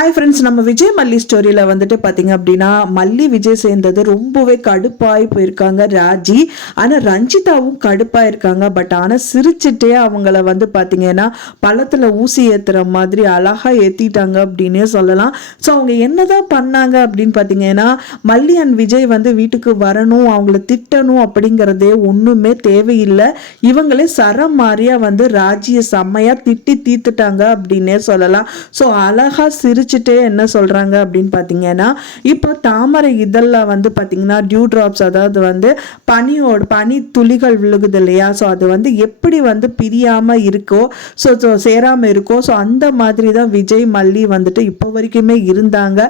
Hi friends நம்ம விஜய் மல்லி ஸ்டோரியில் வந்துட்டு பார்த்தீங்க அப்படின்னா மல்லி விஜய் சேர்ந்தது ரொம்பவே கடுப்பாகி போயிருக்காங்க ராஜி. ஆனால் ரஞ்சிதாவும் கடுப்பாக இருக்காங்க பட் ஆனால் சிரிச்சுட்டே அவங்கள வந்து பார்த்தீங்கன்னா பழத்தில் ஊசி ஏற்றுற மாதிரி அழகாக ஏற்றிட்டாங்க அப்படின்னே சொல்லலாம். ஸோ அவங்க என்னதான் பண்ணாங்க அப்படின்னு பார்த்தீங்கன்னா மல்லி அண்ட் விஜய் வந்து வீட்டுக்கு வரணும் அவங்கள திட்டணும் அப்படிங்கிறதே ஒன்றுமே தேவையில்லை. இவங்களே சரம் மாதிரியாக வந்து ராஜியை செம்மையாக திட்டி தீர்த்துட்டாங்க அப்படின்னே சொல்லலாம். ஸோ அழகாக சிந்திச்சுட்டே என்ன சொல்கிறாங்க அப்படின்னு பார்த்தீங்கன்னா இப்போ தாமரை இதழில் வந்து பார்த்திங்கன்னா டியூ ட்ராப்ஸ் அதாவது வந்து பனியோட பனி துளிகள் விழுகுது இல்லையா? ஸோ அது வந்து எப்படி வந்து பிரியாமல் இருக்கோ ஸோ ஸோ சேராமல் இருக்கோ ஸோ அந்த மாதிரி தான் விஜய் மல்லி வந்துட்டு இப்போ வரைக்குமே இருந்தாங்க.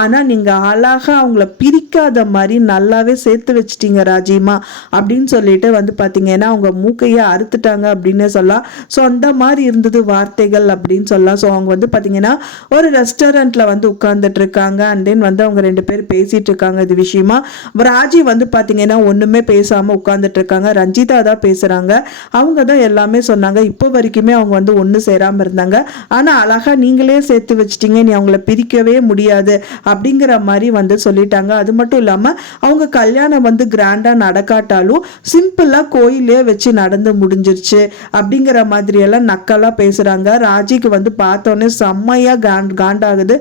ஆனால் நீங்கள் அழகாக அவங்கள பிடிக்காத மாதிரி நல்லாவே சேர்த்து வச்சிட்டீங்க ராஜிமா அப்படின்னு சொல்லிட்டு வந்து பார்த்தீங்கன்னா அவங்க மூக்கையை அறுத்துட்டாங்க அப்படின்னு சொல்லலாம் ஸோ அந்த மாதிரி இருந்தது வார்த்தைகள் அப்படின்னு சொல்லலாம் ஸோ அவங்க வந்து பார்த்தீங்கன்னா ஒரு ரெஸ்டாரண்ட்ல வந்து உட்கார்ந்துட்டு இருக்காங்க. அண்ட் தென் வந்து அவங்க ரெண்டு பேர் பேசிட்டு இருக்காங்க இது விஷயமா. ராஜி வந்து பார்த்தீங்கன்னா ஒன்றுமே பேசாமல் உட்கார்ந்துட்டு இருக்காங்க. ரஞ்சிதா தான் பேசுகிறாங்க அவங்க தான் எல்லாமே சொன்னாங்க. இப்போ வரைக்குமே அவங்க வந்து ஒன்று சேராமல் இருந்தாங்க. ஆனால் அழகா நீங்களே சேர்த்து வச்சிட்டீங்க. நீ அவங்கள பிரிக்கவே முடியாது அப்படிங்கிற மாதிரி வந்து சொல்லிட்டாங்க. அது மட்டும் இல்லாமல் அவங்க கல்யாணம் வந்து கிராண்டாக நடக்காட்டாலும் சிம்பிளாக கோயிலே வச்சு நடந்து முடிஞ்சிருச்சு அப்படிங்கிற மாதிரி எல்லாம் நக்கலாக பேசுகிறாங்க ராஜிக்கு வந்து பார்த்தோன்னே செம்மையாக காண்ட் காண்டாகுது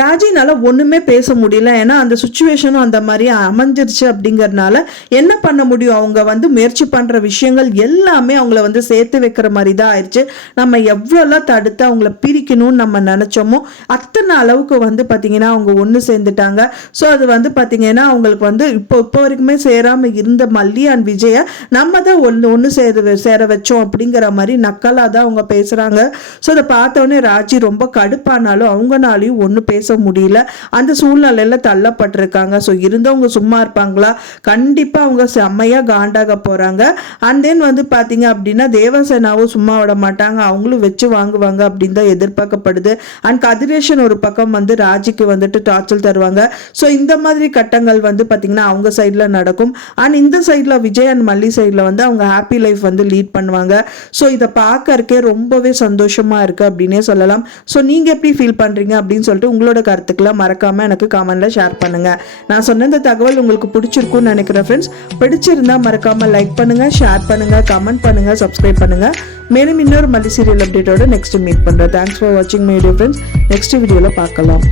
ராஜினால ஒன்றுமே பேச முடியல. ஏன்னா அந்த சுச்சுவேஷனும் அந்த மாதிரி அமைஞ்சிருச்சு அப்படிங்கறதுனால என்ன பண்ண முடியும்? அவங்க வந்து முயற்சி பண்ணுற விஷயங்கள் எல்லாமே அவங்கள வந்து சேர்த்து வைக்கிற மாதிரி தான் ஆயிடுச்சு நம்ம எவ்வளோலாம் தடுத்து அவங்கள பிரிக்கணும்னு நம்ம நினச்சோமோ அத்தனை அளவுக்கு வந்து பார்த்திங்கன்னா அவங்க ஒன்று சேர்ந்துட்டாங்க. ஸோ அது வந்து பார்த்திங்கன்னா அவங்களுக்கு வந்து இப்போ இப்போ வரைக்குமே சேராமல் இருந்த மல்லி அண்ட் விஜயை நம்ம தான் ஒன்று ஒன்று சேர சேர வச்சோம் அப்படிங்கிற மாதிரி நக்கலாக தான் அவங்க பேசுகிறாங்க ஸோ அதை பார்த்தோன்னே ராஜி ரொம்ப கடுப்பானாலும் அவங்கனாலையும் ஒன்று பேச முடியல. அந்த சூழ்நிலையில தள்ளப்பட்டிருக்காங்க. ஸோ இருந்தவங்க சும்மா இருப்பாங்களா? கண்டிப்பா அவங்க செம்மையா காண்டாக போறாங்க. அண்ட் தென் வந்து பாத்தீங்க அப்படின்னா தேவசேனாவும் சும்மா விட மாட்டாங்க. அவங்களும் வச்சு வாங்குவாங்க அப்படின்னு தான் எதிர்பார்க்கப்படுது. அண்ட் கதிரேஷன் ஒரு பக்கம் வந்து ராஜிக்கு வந்துட்டு டார்ச்சல் தருவாங்க. ஸோ இந்த மாதிரி கட்டங்கள் வந்து பார்த்தீங்கன்னா அவங்க சைடில் நடக்கும். அண்ட் இந்த சைடில் விஜய் அண்ட் மல்லி சைடில் வந்து அவங்க ஹாப்பி லைஃப் வந்து லீட் பண்ணுவாங்க. ஸோ இதை பார்க்கறக்கே ரொம்பவே சந்தோஷமா இருக்கு அப்படின்னே சொல்லலாம். ஸோ நீங்க எப்படி ஃபீல் பண்றீங்க அப்படின்னு சொல்லிட்டு உங்களோட கருத்துக்களை மறக்காம எனக்கு காமெண்ட்ல ஷேர் பண்ணுங்க. நான் சொன்ன இந்த தகவல் உங்களுக்கு பிடிச்சிருக்கும்னு நினைக்கிறேன் ஃப்ரெண்ட்ஸ் பிடிச்சிருந்தா மறக்காம லைக் பண்ணுங்க ஷேர் பண்ணுங்க கமெண்ட் பண்ணுங்க சப்ஸ்கிரைப் பண்ணுங்க. மேலும் இன்னொரு மல்லி சீரியல் அப்டேட்டோட நெக்ஸ்ட் மீட் பண்றேன். தேங்க்ஸ் ஃபார் வாட்சிங் மை ஃப்ரெண்ட்ஸ் நெக்ஸ்ட் வீடியோவில் பார்க்கலாம்.